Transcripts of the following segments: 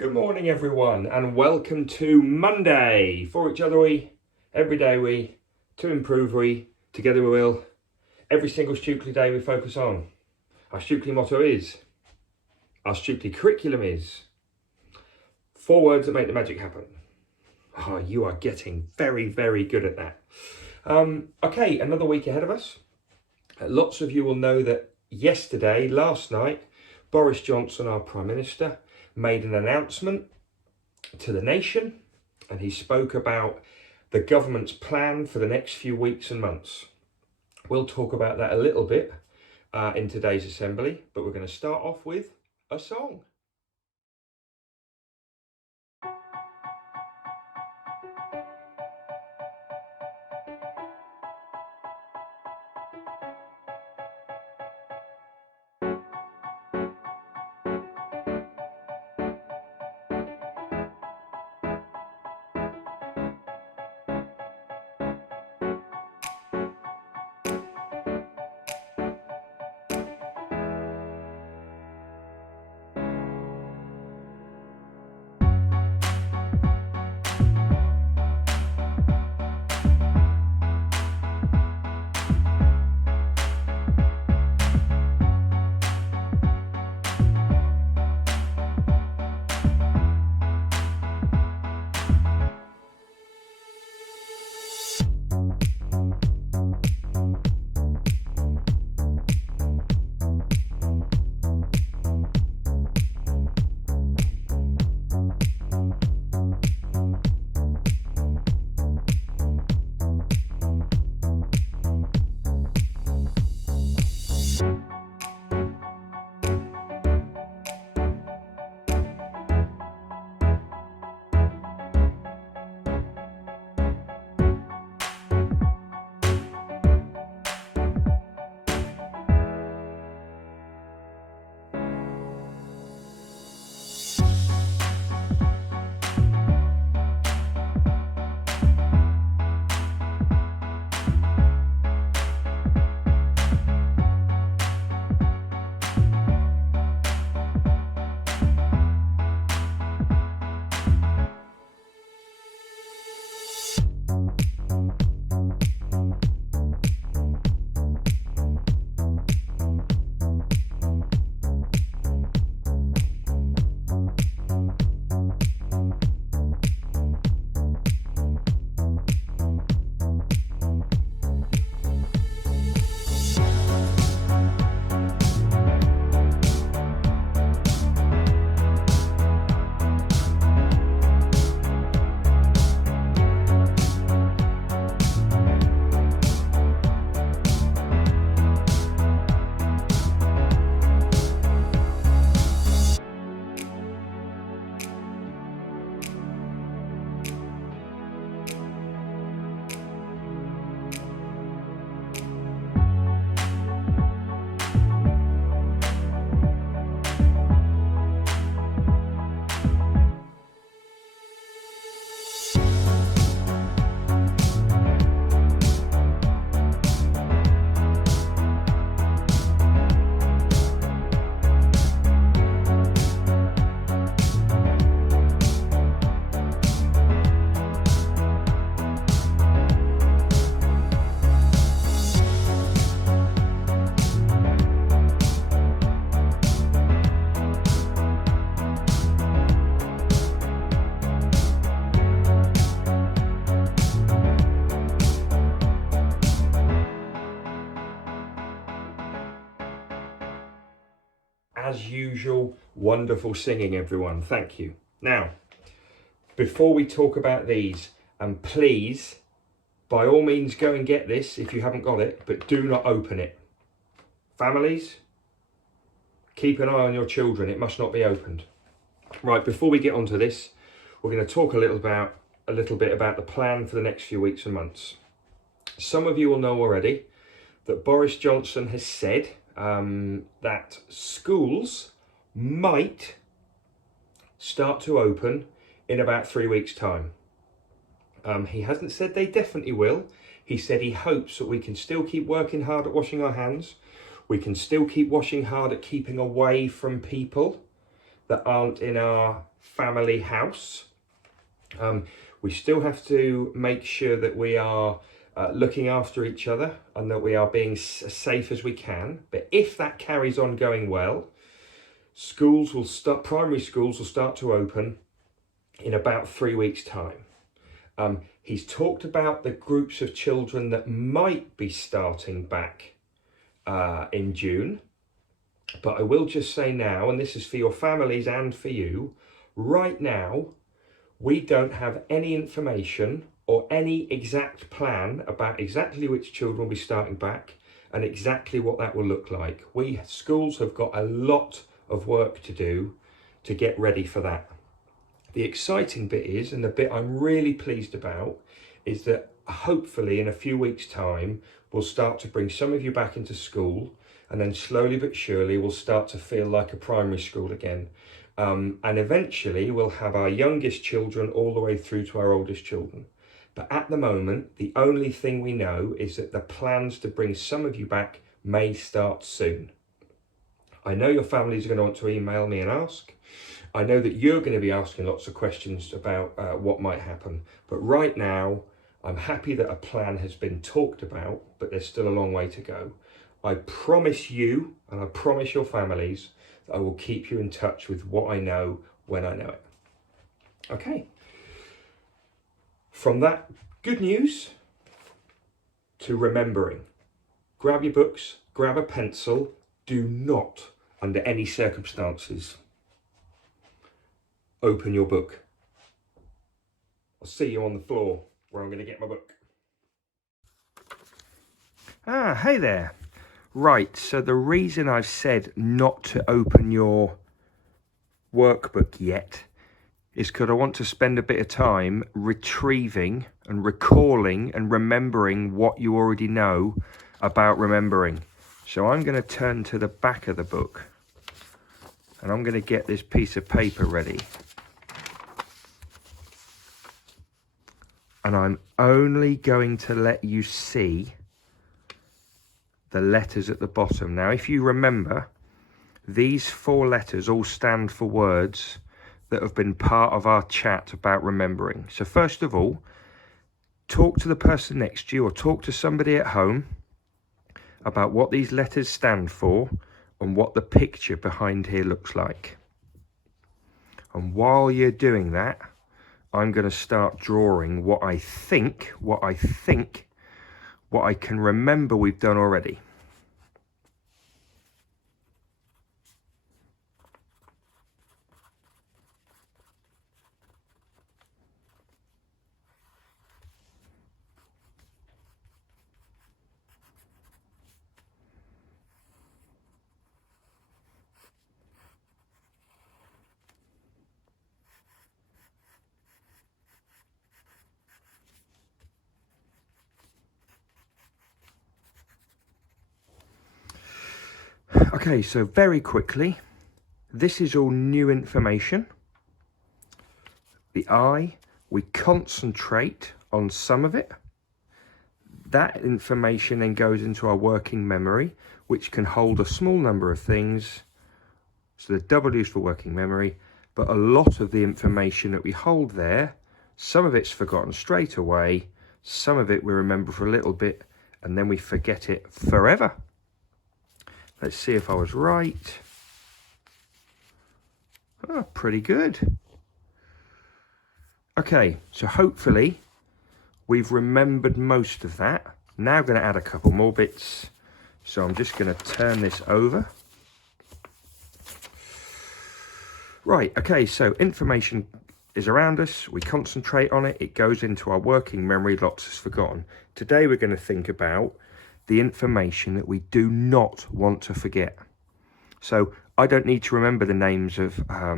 Good morning, everyone, and welcome to Monday. For each other we, every day we, to improve we, together we will. Every single Stukeley day we focus on. Our Stukeley motto is, our Stukeley curriculum is, 4 words that make the magic happen. Oh, you are getting very, very good at that. Okay, another week ahead of us. Lots of you will know that last night, Boris Johnson, our Prime Minister, made an announcement to the nation, and he spoke about the government's plan for the next few weeks and months. We'll talk about that a little bit in today's assembly, but we're going to start off with a song. As usual, wonderful singing, everyone. Thank you. Now, before we talk about these, and please, by all means, go and get this if you haven't got it, but do not open it. Families, keep an eye on your children. It must not be opened. Right, before we get onto this, we're going to talk a little bit about the plan for the next few weeks and months. Some of you will know already that Boris Johnson has said that schools might start to open in about 3 weeks' time. He hasn't said they definitely will. He said he hopes that we can still keep working hard at washing our hands. We can still keep washing hard at keeping away from people that aren't in our family house. We still have to make sure that we are looking after each other and that we are being as safe as we can. But if that carries on going well, primary schools will start to open in about 3 weeks' time. He's talked about the groups of children that might be starting back in June. But I will just say now, and this is for your families and for you, right now, we don't have any information or any exact plan about exactly which children will be starting back and exactly what that will look like. Schools have got a lot of work to do to get ready for that. The exciting bit is, and the bit I'm really pleased about, is that hopefully in a few weeks' time, we'll start to bring some of you back into school, and then slowly but surely we'll start to feel like a primary school again. And eventually we'll have our youngest children all the way through to our oldest children. But at the moment, the only thing we know is that the plans to bring some of you back may start soon. I know your families are going to want to email me and ask. I know that you're going to be asking lots of questions about what might happen. But right now, I'm happy that a plan has been talked about, but there's still a long way to go. I promise you, and I promise your families, that I will keep you in touch with what I know when I know it. Okay. From that good news to remembering. Grab your books, grab a pencil. Do not, under any circumstances, open your book. I'll see you on the floor where I'm going to get my book. Hey there. Right, so the reason I've said not to open your workbook yet is because I want to spend a bit of time retrieving and recalling and remembering what you already know about remembering. So I'm going to turn to the back of the book and I'm going to get this piece of paper ready. And I'm only going to let you see the letters at the bottom. Now, if you remember, these 4 letters all stand for words that have been part of our chat about remembering. So first of all, talk to the person next to you or talk to somebody at home about what these letters stand for and what the picture behind here looks like. And while you're doing that, I'm going to start drawing what I can remember we've done already. Okay, so very quickly, this is all new information. The I, we concentrate on some of it. That information then goes into our working memory, which can hold a small number of things. So the W is for working memory, but a lot of the information that we hold there, some of it's forgotten straight away, some of it we remember for a little bit, and then we forget it forever. Let's see if I was right. Oh, pretty good. Okay, so hopefully we've remembered most of that. Now I'm going to add a couple more bits. So I'm just going to turn this over. Right, okay, so information is around us. We concentrate on it. It goes into our working memory. Lots is forgotten. Today we're going to think about the information that we do not want to forget. So I don't need to remember the names of, I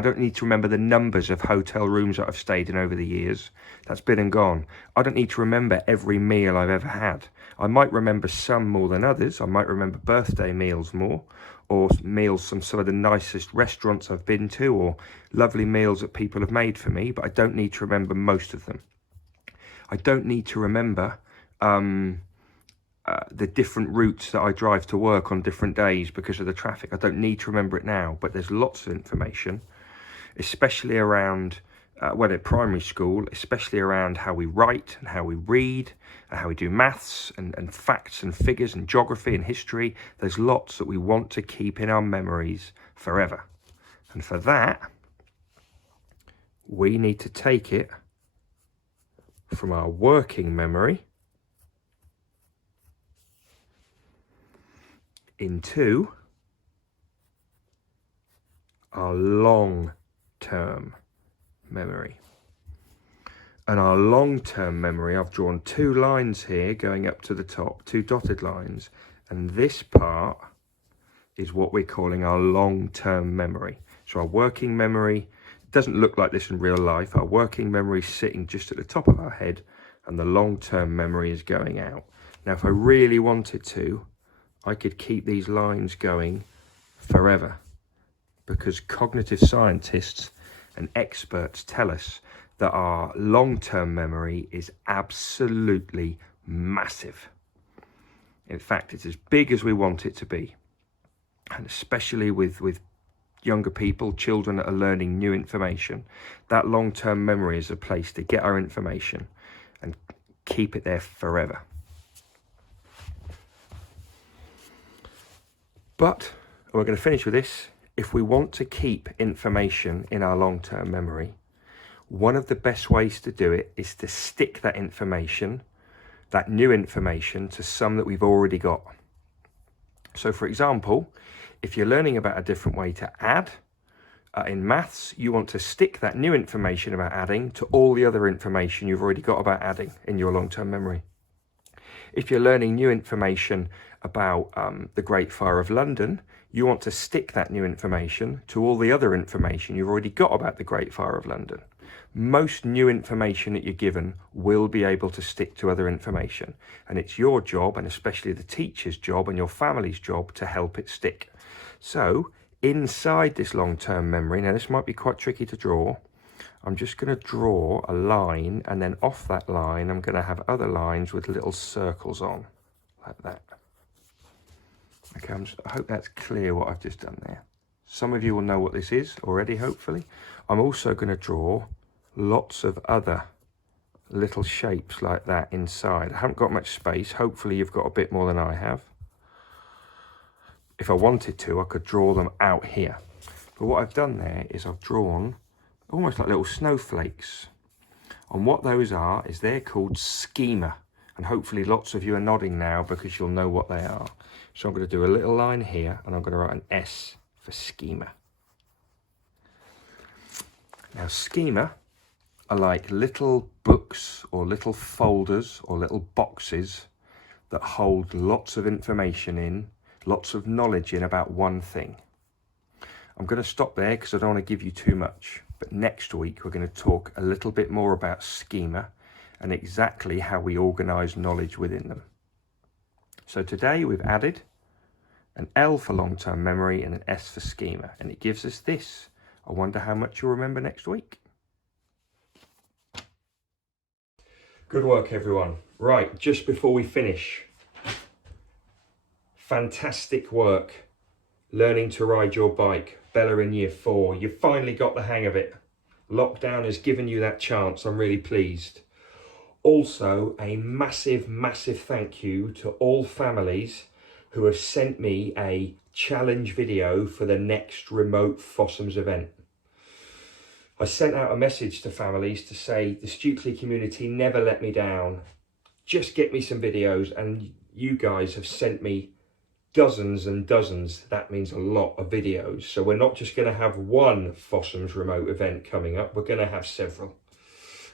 don't need to remember the numbers of hotel rooms that I've stayed in over the years. That's been and gone. I don't need to remember every meal I've ever had. I might remember some more than others. I might remember birthday meals more, or meals from some of the nicest restaurants I've been to, or lovely meals that people have made for me, but I don't need to remember most of them. I don't need to remember the different routes that I drive to work on different days because of the traffic. I don't need to remember it now, but there's lots of information, especially around, at primary school, especially around how we write and how we read and how we do maths and facts and figures and geography and history. There's lots that we want to keep in our memories forever. And for that, we need to take it from our working memory into our long-term memory. And our long-term memory, I've drawn 2 lines here going up to the top, 2 dotted lines, and this part is what we're calling our long-term memory. So our working memory doesn't look like this in real life. Our working memory is sitting just at the top of our head, and the long-term memory is going out. Now, if I really wanted to, I could keep these lines going forever, because cognitive scientists and experts tell us that our long-term memory is absolutely massive. In fact, it's as big as we want it to be. And especially with younger people, children that are learning new information, that long-term memory is a place to get our information and keep it there forever. But, and we're going to finish with this, if we want to keep information in our long-term memory, one of the best ways to do it is to stick that information, that new information, to some that we've already got. So for example, if you're learning about a different way to add, in maths, you want to stick that new information about adding to all the other information you've already got about adding in your long-term memory. If you're learning new information about the Great Fire of London, you want to stick that new information to all the other information you've already got about the Great Fire of London. Most new information that you're given will be able to stick to other information, and it's your job, and especially the teacher's job and your family's job, to help it stick. So inside this long-term memory, now this might be quite tricky to draw, I'm just going to draw a line, and then off that line I'm going to have other lines with little circles on, like that. Okay, I hope that's clear what I've just done there. Some of you will know what this is already, hopefully. I'm also going to draw lots of other little shapes like that inside. I haven't got much space. Hopefully you've got a bit more than I have. If I wanted to, I could draw them out here. But what I've done there is I've drawn almost like little snowflakes. And what those are is they're called schema. And hopefully lots of you are nodding now because you'll know what they are. So I'm going to do a little line here, and I'm going to write an S for schema. Now schema are like little books or little folders or little boxes that hold lots of information in, lots of knowledge in about one thing. I'm going to stop there because I don't want to give you too much. But next week we're going to talk a little bit more about schema and exactly how we organise knowledge within them. So today we've added an L for long-term memory and an S for schema, and it gives us this. I wonder how much you'll remember next week. Good work, everyone. Right, just before we finish, fantastic work learning to ride your bike. Bella in year 4, you finally got the hang of it. Lockdown has given you that chance. I'm really pleased. Also, a massive, massive thank you to all families who have sent me a challenge video for the next remote Fossums event. I sent out a message to families to say the Stukeley community never let me down. Just get me some videos, and you guys have sent me dozens and dozens. That means a lot of videos. So we're not just going to have one Fossums remote event coming up, we're going to have several.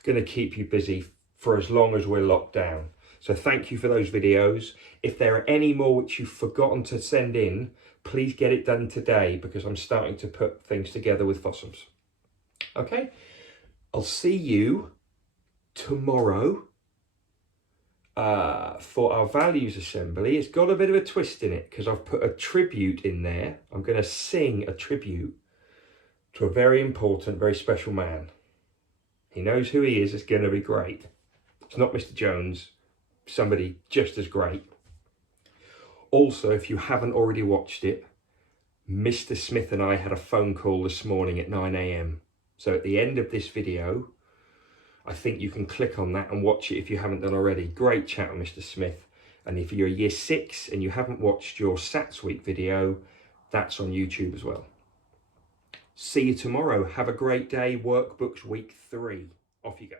Going to keep you busy for as long as we're locked down. So thank you for those videos. If there are any more which you've forgotten to send in, please get it done today, because I'm starting to put things together with Fossums. Okay, I'll see you tomorrow for our values assembly. It's got a bit of a twist in it because I've put a tribute in there. I'm going to sing a tribute to a very important, very special man. He knows who he is. It's going to be great. It's not Mr. Jones, somebody just as great. Also, if you haven't already watched it, Mr. Smith and I had a phone call this morning at 9 AM. So at the end of this video, I think you can click on that and watch it if you haven't done already. Great chat with Mr. Smith. And if you're year 6 and you haven't watched your SATs week video, that's on YouTube as well. See you tomorrow. Have a great day. Workbooks week 3. Off you go.